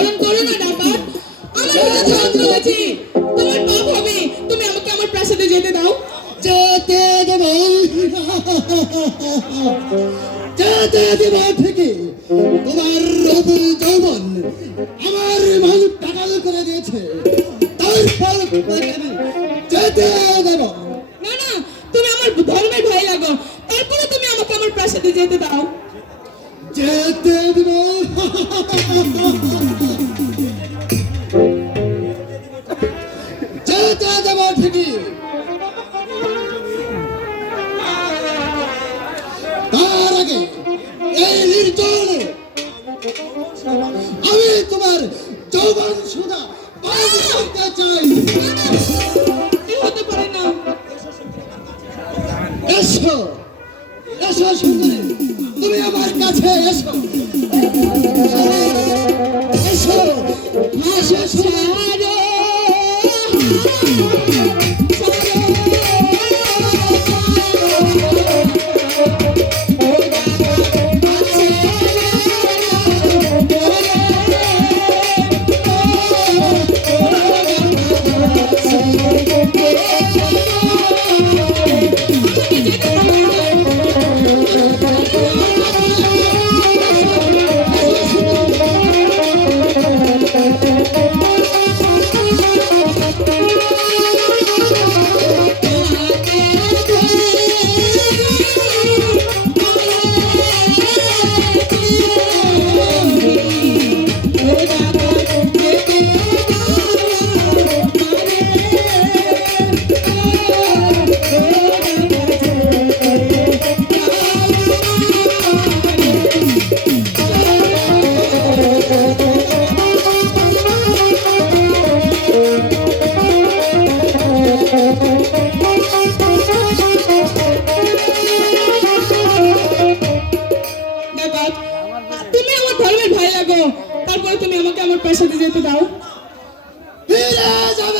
পালন করো না ডাকাত। আমার কথা যন্ত্র আছে, তোমার পাপ হবে। তুমি আমাকে আমার প্রাসাদে যেতে দাও। যেতে দেব, যেতে দেব থেকে তোমার রূপ যৌবন আমার মন পাগল করে দিয়েছে, তারপর তোমাকে আমি যেতে দেব না না, তুমি আমার ধর্মের ভাই লাগো, তারপরে তুমি আমাকে আমার প্রাসাদে যেতে দাও। যেতে দেব। যেতে দেব ঠিকই, তার আগে এই নির্জনে আমি তোমার যৌবন সুধা পান করতে চাই। কি হতে পারে না। এসো এসো সুন্দরী, তুমি আমার কাছে এসো, এসো এসো ছাড়ো, ডাকাত, তুমি আমার ধর্মের ভাই লাগো, তারপরে তুমি আমাকে আমার প্রাসাদে যেতে দাও। ফিরে যাবে